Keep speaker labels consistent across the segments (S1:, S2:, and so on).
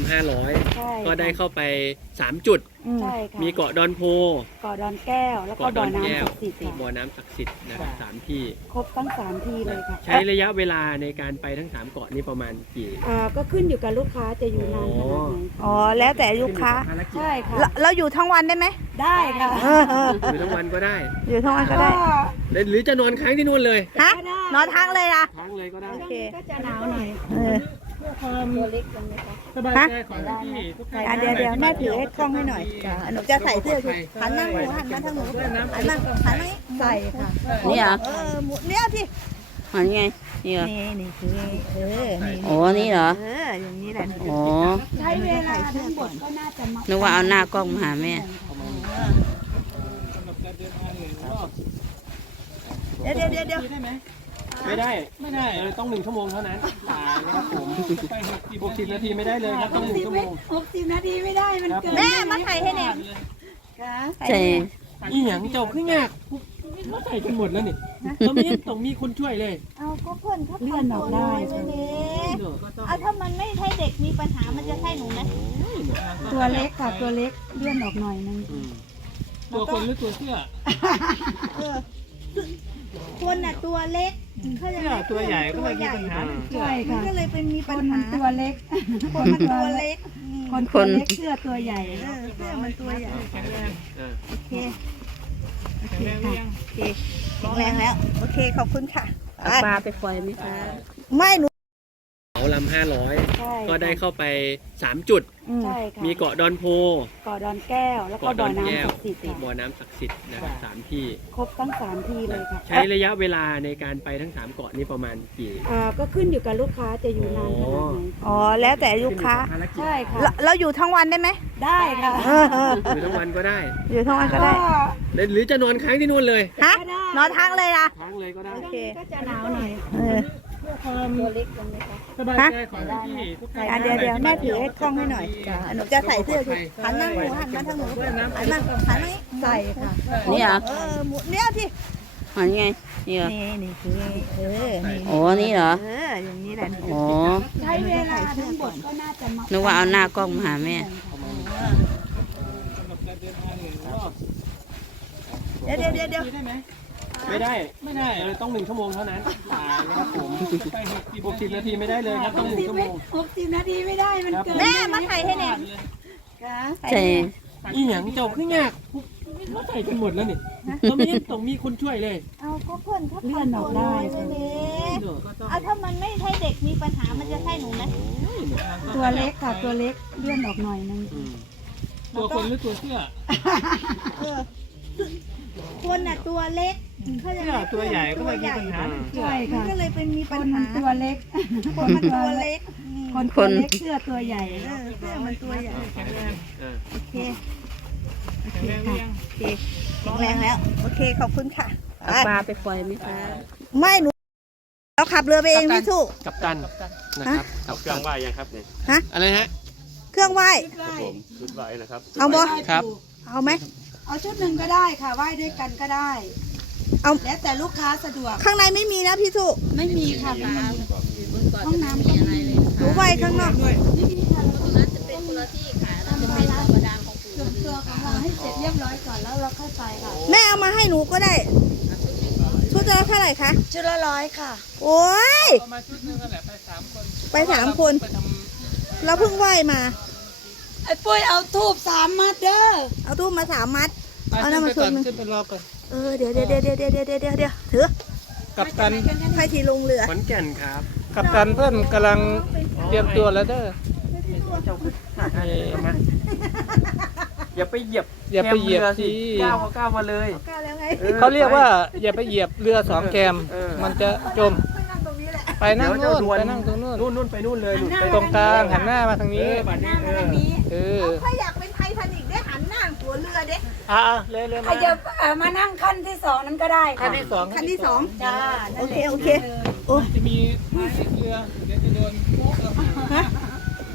S1: ำห้าร้อย
S2: ใช่
S1: ก็ได้เข้าไป 3 จุด
S2: ใช่ค่ะ
S1: มีเกาะดอนโพ
S2: เกาะดอนแก้ว แล้วก็
S1: เกาะด
S2: บ่อ
S1: อนแก้
S2: น้ำ
S1: ว
S2: ศักดิ์สิทธิ์ค่ะ
S1: บ่อน้ำศักดิ์สิทธิ์นะครับสามที่
S2: ครบทั้งสามที่เลยค่ะ
S1: ใช้ระยะเวลาในการไปทั้ง 3 เกาะนี้ประมาณกี่
S2: อ่าก็ขึ้นอยู่กับลูกค้าจะอยู่นานขนาดไหน
S3: อ๋อ แล้วแต่ลูกค้า
S1: ภารกิจ
S2: ใช่ค่ะ
S3: เราเราอยู่ทั้งวันได้ไหม
S2: ได้ค่ะ
S3: เออเออ
S1: อยู่ทั้งวันก็ได้
S3: อยู่ทั้งวันก็ได้
S1: หรือจะนอนค้างที่นู่นเลย
S3: ฮะ นอนทั้งเลยอะ
S1: ค้างเลยก็ได้
S3: โอเค
S2: ก็จะหนาวหน่อย
S3: เออ
S2: ตัวเล็กลงนะคะ
S1: สบายใจของพี่ทุกท่าน
S3: อะเดี๋ยวเดี๋ยวแม่ถือให้กล้องให้หน่อยจ้ะหนูจะใส่เสื้อชุดหันหน้าหนูหันมาทางหนูหันมาหันมานี้ใส่ค่ะ
S4: นี่เหรอ
S3: เออหมุนเนี้ยที่
S4: หันไงนี่เหรอ
S3: นี่นี่คือเออนี่
S4: โอ้นี่เหรอ
S3: เอออย่างนี้แหละ
S4: โอ้
S2: ใช้เวลาทั้งหมดก็น่าจะมา
S4: นึกว่าเอาหน้ากล้องมาหาแม่
S3: เดี๋ยวเดี๋ยวเดี๋ยวเดี๋ยว
S1: ไม่ได้ไม่ได้เลยต้องหนึ่งชั่วโมงเท่านั้นตายนะครับผมหกสิบนาทีไม่ได้เลยครับต้องหนึ่งชั่วโมง
S2: หกสิบนาทีไม่ได้มันเกิน
S3: แม่มาถ่ายให้แน่
S2: ค่ะ
S4: ใช่
S1: อีหยังเจ้าขึ้นยากเขาใส่กันหมดแล้วนี่เราไม่ต้องมีคนช่วยเลย
S3: เอาก็เพื่อนเขา
S2: เลื่อนออกได้
S3: เลยนี่เอาถ้ามันไม่ใช่เด็กมีปัญหามันจะใช่หนูไหม
S2: ตัวเล็กค่ะตัวเล็กเลื่อนออกหน่อยนึง
S1: ตัวคนหรือตัวเสื้อ
S3: เออคนน่ะตัวเล็ก เขาจะ
S1: เสื้อตัวใหญ่ก็ไม่มีปัญหา
S2: ใช่
S3: มัน
S2: ค่ะ
S3: ก็เลยเป็นมี
S2: ค
S3: ปัญ
S2: นมั
S3: หาน
S2: ตัวเล็ก
S3: คนมันตัวเล็กอืม
S2: คนตัวเล็กเสื้อตัวใหญ่
S3: เออเสื้อมันตัวใหญ่
S1: เออ
S3: โอเคโอเคค่ะโอเคแข็งแรงแล้ว โอเคขอบคุณค่ะ
S4: เอาปลาไปปล่อยไหมคะ
S3: ไม่หนู
S1: เขาลำห้าร้อย
S2: ใช่
S1: ก็ ได้เข้าไป 3 จุด
S2: ใช่ค่ะ
S1: มีเกาะดอนโพ
S2: เกาะดอนแก้ว แล้วก็
S1: เกาะด
S2: บ่อ
S1: อนแก้ว
S2: น้ำศักดิ์สิทธิ์ค่ะ
S1: บ่อน้ำศักดิ์สิทธิ์นะครับสามที่
S2: ครบทั้งสามที่เลยค่ะ
S1: ใช้ระยะเวลาในการไปทั้ง 3 เกาะนี้ประมาณกี่
S2: อ่าก็ขึ้นอยู่กับลูกค้าจะอยู่นานขนาดไหน
S3: อ๋อ แล้วแต่ลูกค้า
S1: ภารกิจ
S2: ใช่ค่ะ
S3: เราเราอยู่ทั้งวันได้ไหม
S2: ได้ค่ะ
S3: เออเออ
S1: อยู่ทั้งวันก็ได้
S3: อยู่ทั้งวันก็ได้
S1: หรือจะนอนค้างที่นู่นเลย
S3: ฮะนอนทั้งเลยอะ
S1: ค้างเลยก็ได้
S3: โอเค
S2: ก็จะหนาวหน่อย
S3: เออ
S2: ตัวเล็กลงนะคะ
S1: สบายใจของพี่ทุกท่าน
S3: อะเดี๋ยวเดี๋ยวแม่ถือให้กล้องให้หน่อยจ้ะหนูจะใส่เสื้อชุดหันหน้าหนูหันมาทางหนูหันมาหันมานี้
S2: ใส่ค่ะ
S4: นี่เหรอ
S3: เออหมุนเนี้ยที่
S4: หันไงนี่เหรอ
S3: นี่นี่คือเออนี่
S4: โอ้นี่เหรอ
S3: เอออย่างนี้แหละ
S4: โอ้
S2: ใช้เวลาทั้งหมดก็น่าจะมา
S4: นึกว่าเอาหน้ากล้องมาหาแม่
S3: เดี๋ยวเดี๋ยวเดี๋ยวเดี๋ยว
S1: ไม่ได้ไม่ได้เลยต้องหนึ่งชั่วโมงเท่านั้นตายนะครับผมหกสิบนาทีไม่ได้เลยครับต้องหนึ่งชั่วโมง
S2: หกสิบนาทีไม่ได้มันเกิน
S3: แม่มาถ่ายให้แน่
S2: ค่ะ
S4: ใช่
S1: อีหยังเจ้าขึ้นยากเขาใส่กันหมดแล้วนี่เราไม่ต้องมีคนช่วยเลย
S3: เอาก็เพื่อนเขา
S2: เลื่อนออกได้
S3: เลยนี่เอาถ้ามันไม่ใช่เด็กมีปัญหามันจะใช่หนูไหม
S2: ตัวเล็กค่ะตัวเล็กเลื่อนออกหน่อยนึง
S1: ตัวคนหรือตัวเสื้อ
S3: เออคนน่ะตัวเล็ก เขาจะ
S1: เสื้อตัวใหญ่ก็ไม่มีปัญหา
S2: ใช่
S3: มัน
S2: ค่ะ
S3: ก็เลยเป็นมี
S2: ค
S3: ปัญ
S2: นมั
S3: หาน
S2: ตัวเล็ก
S3: คนมันตัวเล็กอืม
S2: คนตัวเล็กเสื้อตัวใหญ่
S3: เออเสื้อมันตัวใหญ่
S1: เออ
S3: โอเคโอเคค่ะโอเคแข็งแรงแล้ว โอเคขอบคุณค่ะ
S4: เอาปลาไปปล่อยไหมคะ
S3: ไม่หนูเราขับเรือไปเองพี่สุ
S1: กับตันนะครับเอาเครื่องไหว้ยังครับเนี่ย
S3: ฮะ
S1: อะไรฮะ
S3: เครื่องไหว้
S1: ชุดไหว้นะครับ
S3: เอาบ่
S1: ครับ
S3: เอาไหม
S2: เอาชุดหนึ่งก็ได้ค่ะไหว้ด้วยกันก็ได้
S3: เอา
S2: แล้วแต่ลูกค้าสะดวก
S3: ข้างในไม่มีนะพี่สุ
S2: ไม่มีค่ะไม่มีห้องน้ำก็ไม่มี
S3: หนูไหว้ข้างนอก
S2: ส่วนตัวของเราให้เสร็จเรียบร้อยก่อนแล้วเราค่อยไปค่ะ
S3: แม่เอามาให้หนูก็ได้ ชุดละเท่าไหร่คะ
S2: ชุดละร้อยค่ะ
S3: โอ้ย
S1: เอามาชุดนึงกันแหละไปสามคน
S3: ไปสามคน
S1: ไปท
S3: เราเพิ่งไหว้มา
S2: ไอ้ปุ้ยเอาทูบสามมัดเด้อ
S3: เอาตู้มาสามมัดำ เอาหน้ามาชนหนึ่ง
S1: ขึ้นไปรอก่
S3: เออเดี๋ยวเดี๋ยวเดี๋ยวเดี๋ยวเดี๋ยวเดี๋ยวเดี๋ยวเถือ
S5: กับตัน
S3: ให้ทีลงเรือ
S1: ขอนแก่นครับ
S5: กับตันเพื่อนกำลังเตรียมตัวแล้วเด้อ
S1: อย่าไปเหยียบ
S5: อย่าไปเหยียบสิ
S1: ก้าวเขาก้าวมาเลย
S5: เขาเรียกว่าอย่าไปเหยียบเรือสองแคมมันจะจมไปนั่ง
S1: โน่
S5: นไปนั่งตรงโน่น
S1: นู่นนู่นไปนู่นเลย
S5: ตรงกลางหันหน้ามาทางนี้
S1: เออ
S5: เออ
S3: อยาก หันหน้าหัวเรือเด้
S5: อ่าเรือเรือ
S2: ใคร
S5: มา
S2: จะเอ่อมานั่งขั้นที่สองนั้นก็ได้
S5: ขั้
S2: ค่ะ
S5: นที่สอง
S3: คันที่สอง
S2: จ้า
S3: โอเคโอเคโอ้
S5: จะมีท้ายเรือเดี๋ยวจะโดนโป๊ะเอามา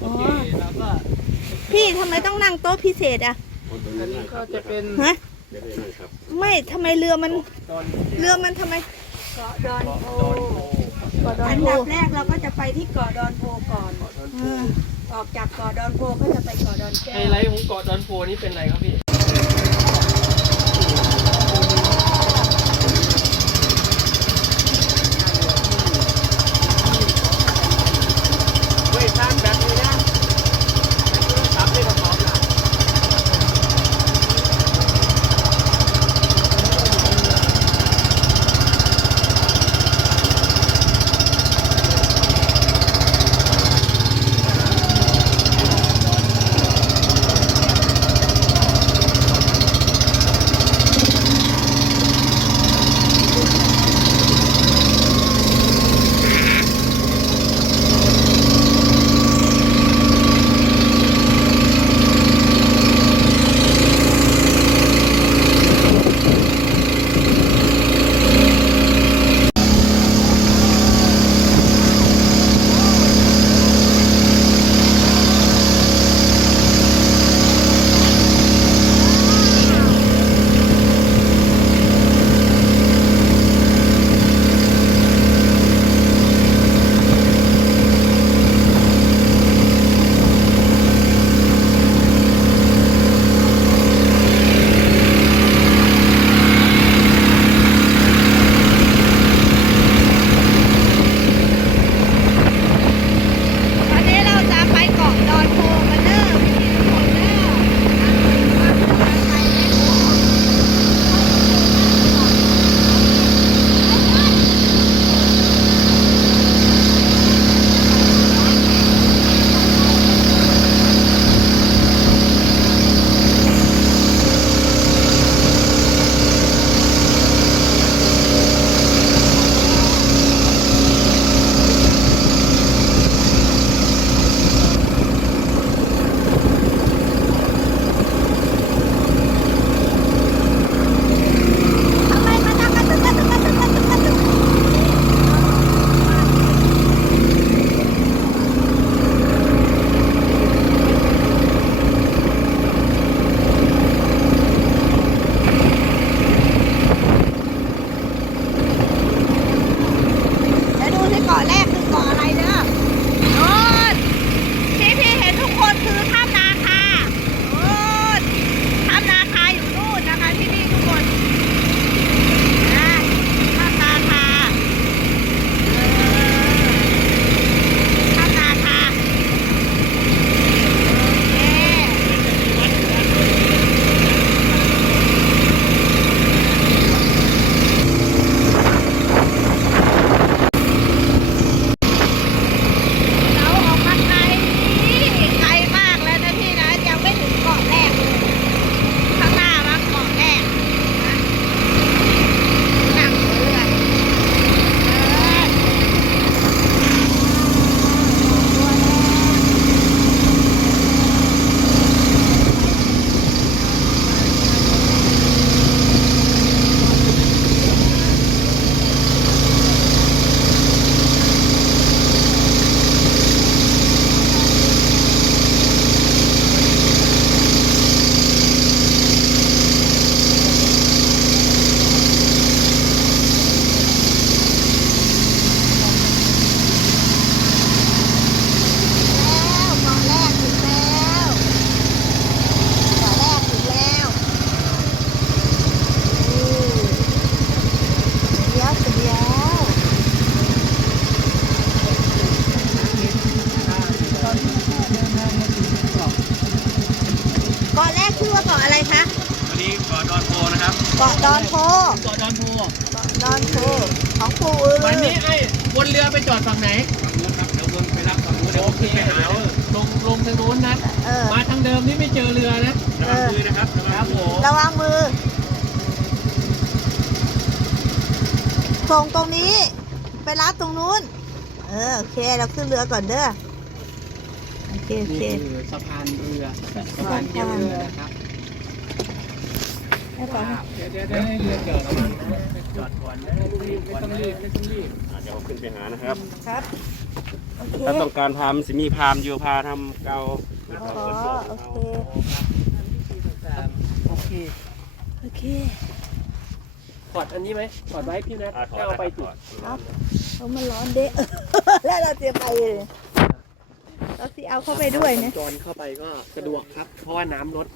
S5: โอเคแล้วก็
S3: พี่ทำไมต้องนั่งโต๊ะพิเศษอะ
S5: อันนี้ก็จะเป็น
S3: ฮะไม่ทำไมเรือมันเรือมันทำไม
S2: เกาะดอนโพ
S3: กอดอน
S2: อัน
S3: โพ
S2: ดับแรกเราก็จะไปที่เกาะดอนโพก่อน
S3: เออ
S2: ออกจากเกาะดอนโพก็จะไปเกาะดอนแก้
S3: ไฮ
S2: ว
S3: ไลท์ของเกาะดอนโพนี่เป็นอะไรครับพี่
S2: ชื่อว่าเกาะอะไรคะ
S3: วันนี้เกาะดอนโพนะครับ
S2: เกาะดอนโพ
S1: เกาะดอนโพ
S2: เกาะดอนโพของปู่อือ
S1: วันนี้ไอ้วนเรือไปจอดฝั่งไหน
S3: ฝั่งนู้นครับเดี๋ยววนไปรับฝั่งนู้นเดี๋ยวผมขึ้นไปหาว่า
S1: ลงลงทางโน้นนะ
S2: เออ
S1: มาทางเดิมนี่ไม่เจอเรือนะ
S3: ระวังมือนะครับระวังมือ
S2: ระวังมือส่งตรงนี้ ไปรับตรงนู้น เออโอเคเราขึ้นเรือก่อนเด้อ โอเคโอเค
S1: นี่คือสะพานเรือสะพานเทียบเรือนะครับ
S2: ให้ก่อน
S1: เดี๋ยวเดี๋ยวเดี๋ยวให้เรือจอดระวังนะ
S3: จอดก่อนนะ
S1: ไม่ต้องรีบไม่ต้องรีบไม่ต้องรีบ
S3: อะเดี๋ยวผมขึ้นไปหานะครับ
S2: ครับโอเค
S3: ถ้าต้องการพามสิมีพามอยู่พาทำเกา
S2: อ๋อโอเค
S1: โอเค
S2: โอเค
S3: ถอดอันนี้ไหมถอดไว้พี่นะให้เอาไปจุด
S2: เอาเอามันร้อนเด้แล้วเราจะไปเลย
S3: เราสิเอาเข้าไปด้วยเนี่ย
S1: สัญจรเข้าไปก็สะดวกครับ เพราะว่าน้ำลด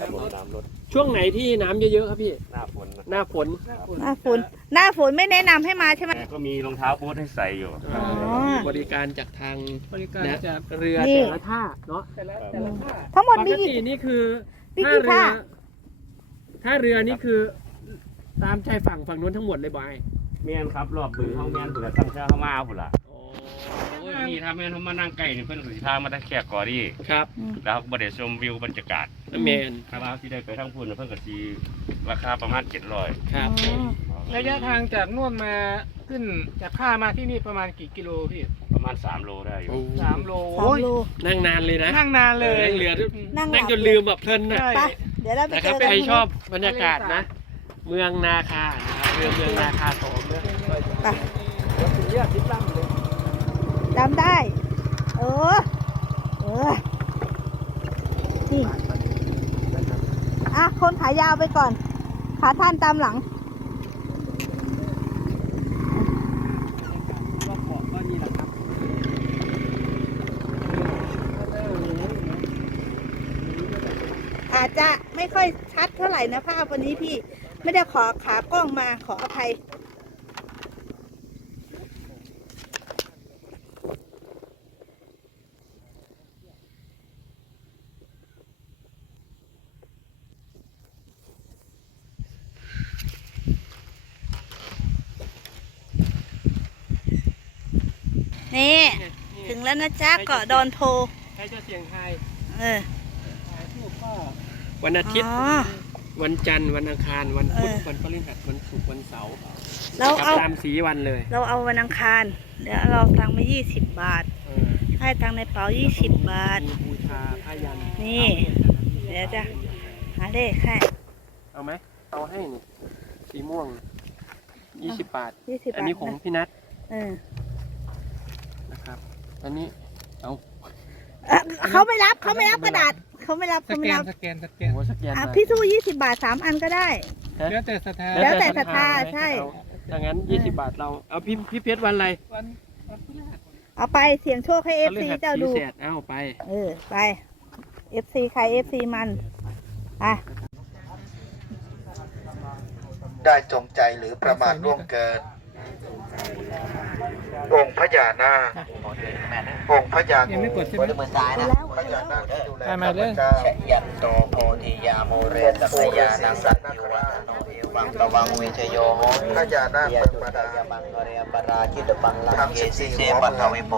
S5: น้ำรถ
S1: น้ำลดช่วงไหนที่น้ำเยอะๆครับพี่
S6: หน้าฝนนะ
S1: หน้าฝน
S3: หน้าฝน หน้าฝนไม่แนะนำให้มาใช่ไหม
S6: แต่ก็มีรองเท้าบูทให้ใส่อยู่
S3: อ๋อ
S1: บริการจากทาง
S5: บริการ
S1: นะ
S5: จาก
S1: เรือ
S3: นี่
S1: แต่ละท่าเนาะ
S5: แต่ละแต่ละท่า
S3: ทั้งหมด
S1: ป
S3: มี
S1: ก
S3: กี่
S1: ตินี่คือ
S3: มี
S1: ท่า
S3: กี่
S1: เรือ
S3: ท่า
S1: ท่าเรือนี่คือ ตามชายฝั่งฝั่งนู้นทั้งหมดเลยบาย
S6: เมียนครับรอบบือห้องเมียนผุนละตั้งเช้าเข้ามาผุนละ
S1: อ๋อ
S6: โอ้ย นี่ถ้าแม่นเขามานั่งใกล้นี่เพิ่นก็สิพามาตะแคกก่อดี
S1: ครับ
S6: แล้วบ่ได้ชมวิวบรรยากาศ
S1: แมน
S6: ถ้าว่าที่ได้ไปทางพุ่นเพิ่นก็สิราคาประมาณ700
S1: ครับ
S3: อ๋อ
S5: ระยะทางจากนู่นมาขึ้นจากท่ามาที่นี่ประมาณกี่กิโลพี่
S6: ประมาณ3โลได้อยู่
S5: สามโล
S3: สาม
S5: โอ้ย
S3: โล
S1: นั่งนานเลยนะ
S5: นั่งนานเลย
S1: นั่งเรือ
S3: นั่งหลับ
S1: นั่งจนลืมแบบเพลินน่ะ
S5: ใช่
S3: ไปเดี๋ยวเราไป
S1: นะค
S3: เจ
S1: รับ
S3: อกัน
S1: ใครชอบบรรยากาศนะ เมืองนาคานะครับเมืองเมืองนาคาสองเนี่ย
S3: ไป
S1: ถึงเรียกทิพย์ล่ำเลย
S3: จำได้ เออ เออ นี่ อะ คนขายาวไปก่อน ขาท่านตามหลัง
S1: ก็ขอก็นี่แหละครับ
S3: อาจจะไม่ค่อยชัดเท่าไหร่นะภาพวันนี้พี่ ไม่ได้ขอขากล้องมาขออภัย นี่ ถึง แล้วนะจ๊ะเกาะดอนโพ
S1: ใครจะเสียงไทาย
S3: เออ
S1: ถ่ายรูปก็วันอาทิตย์
S3: อ๋อ
S1: วันจันทร์วันอังคารวันพุธ
S3: เออ
S1: วันพฤหัสวันศุกร์วันเสาร์
S3: เรา
S1: ครับ
S3: เอา
S1: ตามสีวันเลย
S3: เราเอาวันอังคาร เดี๋ยวเราตังค์มายี่สิบบาท
S1: เออ
S3: ให้ตังค์ในเป๋ายี่สิบบาท
S1: มีบูชาผ้ายัน
S3: นี่เดี๋ยวจะหาเลขให้
S1: เอาไหมเอาให้นี่สีม่วงยี่สิบบาท
S3: ยี่สิบ
S1: อัน
S3: บาท
S1: นี้ของ
S3: นะ
S1: พี่นัท
S3: เออ
S1: นะครับอันนี้เอา
S3: เอ่อเขาไม่รับเขาไม่รับกระดาษเขาไม่รับ
S5: ส
S3: เขา
S5: แก
S3: ไม่
S5: น
S3: รับ
S5: สแกนสแกน
S1: หัวสแกน
S3: อะ
S1: มา
S3: พี่สู้ยี่สิบาทสามอันก็ได้
S5: แล้วแต่สถาน
S3: แล้วแต่ศรัทธาใช่
S1: เอาดังนั้นยี่สิบบาทเรา เอาพี่พี่เพชรวันอะไร
S5: วันวันพฤหัส
S3: เอาไปเสี่ยงโชคให้เอฟ
S1: พฤ
S3: ซี
S1: หัส
S3: เจ้าดู
S1: สีแสดเอาไป
S3: เออ ไปเอฟซีใครเอฟซีมันอะ
S7: ได้จงใจหรือประมาทร่วงเกิน องค์พญานาค องค์พญา
S5: ยังไม่กดใช่ไหม
S7: มือซ้ายนะพญานาคที่ดูแล
S5: ไปมาเลย
S7: ข้าพเจ้ายันโตโพธิยาโมเรตพยานังสัตติวะโนเอวังตวังเวชโยพญานาคเปิดประดา
S8: มังกรยปราชิตปังลัง
S7: ทั้ง
S8: เก
S7: สิบ
S8: สิ
S7: สี่
S8: เส
S7: หัว
S8: ปัท
S7: เมือง
S8: วิโป